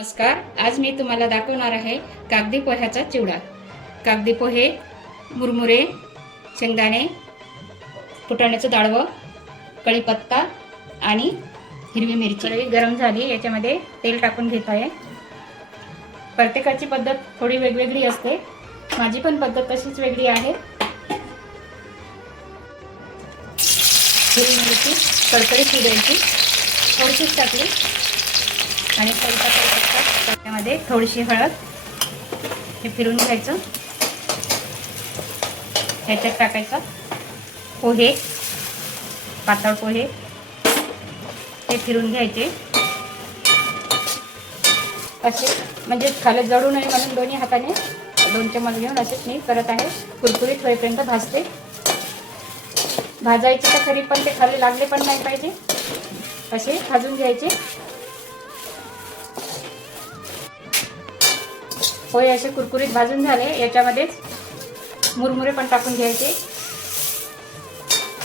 नमस्कार. आज मी तुम्हाला दाखवणार आहे कागदी पोह्याचा चिवडा. कागदी पोहे, मुरमुरे, शेंगदाणे, फुटाण्याचं डाळवं, कढीपत्ता आणि हिरवी मिरची. कढई गरम झाली, याच्यामध्ये तेल टाकून घेत आहे. प्रत्येकाची पद्धत थोडी वेगवेगळी असते, माझी पण पद्धत तशीच वेगळी आहे. हिरवी मिरची कडकडीत शिजायची, थोडीशीच टाकली आणि त्यामध्ये थोडीशी हळद, हे फिरून घ्यायचं. ह्याच्यात टाकायचं पोहे, पातळ पोहे, ते फिरून घ्यायचे असे, म्हणजे खाली जळू नये म्हणून दोन्ही हाताने 2 चमच घेऊन असेच मी करत आहे. कुरकुरीत होईपर्यंत भाजते. भाजायचे तर खरी, पण ते खाली लागले पण नाही पाहिजे, असे भाजून घ्यायचे. पोहे असे कुरकुरीत भाजून झाले, याच्यामध्येच मुरमुरे पण टाकून घ्यायचे.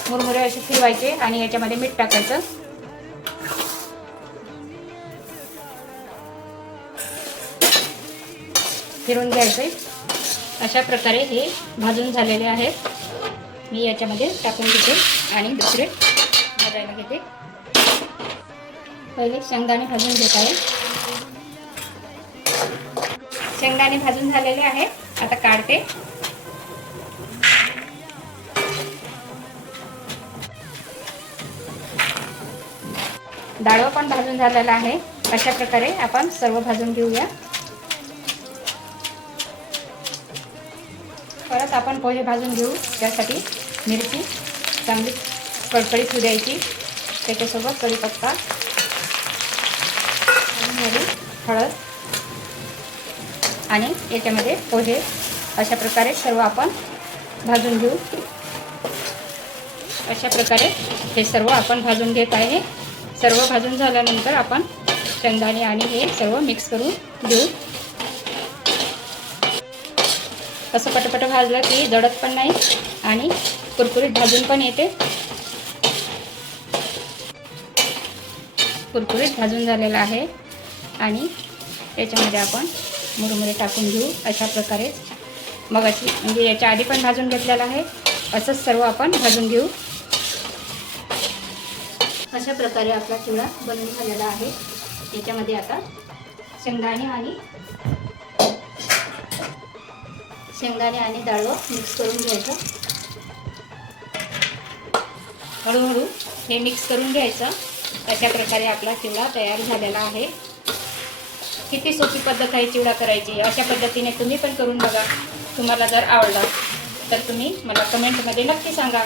मुरमुरे असे फिरवायचे आणि याच्यामध्ये मीठ टाकायचं. फिरून घ्यायचे. अशा प्रकारे हे भाजून झालेले आहेत. मी याच्यामध्ये टाकून घेते आणि दुसरे भाजायला घेते. पहिले शेंगदाणे भाजून घेत आहे. शेंगदाणे भाजून झालेले आहे, आता काढते. डाळवं पण भाजून झालेलं आहे. अशा प्रकारे आपण सर्व भाजून घेऊया. परत आपण पोहे भाजून घेऊ. त्यासाठी मिरची चांगली कडकडीत होऊ द्यायची, त्याच्यासोबत कढीपत्ता, हळद आणि याच्यामध्ये पोहे अशा प्रकारे सर्व आपण भाजून घेऊ. अशा प्रकारे हे सर्व आपण भाजून घेत आहे. सर्व भाजून झाल्यानंतर आपण शेंगदाणे आणि हे सर्व मिक्स करून घेऊ. असं पटपट भाजलं की जळत पण नाही आणि कुरकुरीत भाजून पण येते. कुरकुरीत भाजून झालेलं आहे आणि याच्यामध्ये आपण मुरमुरे टाकून घेऊ. अशा प्रकारे मग अशी, म्हणजे याच्या आधी पण भाजून घेतलेलं आहे, असंच सर्व आपण भाजून घेऊ. अशा प्रकारे आपला चिवडा बनवून झालेला आहे. याच्यामध्ये आता शेंगदाणे आणि डाळवं मिक्स करून घ्यायचं. हळूहळू हे मिक्स करून घ्यायचं. अशा प्रकारे आपला चिवडा तयार झालेला आहे. किती सोपी पद्धत आहे चिवडा करायची. अशा पद्धतीने तुम्ही पण करून बघा. तुम्हाला जर आवडला तर तुम्ही मला कमेंटमध्ये नक्की सांगा.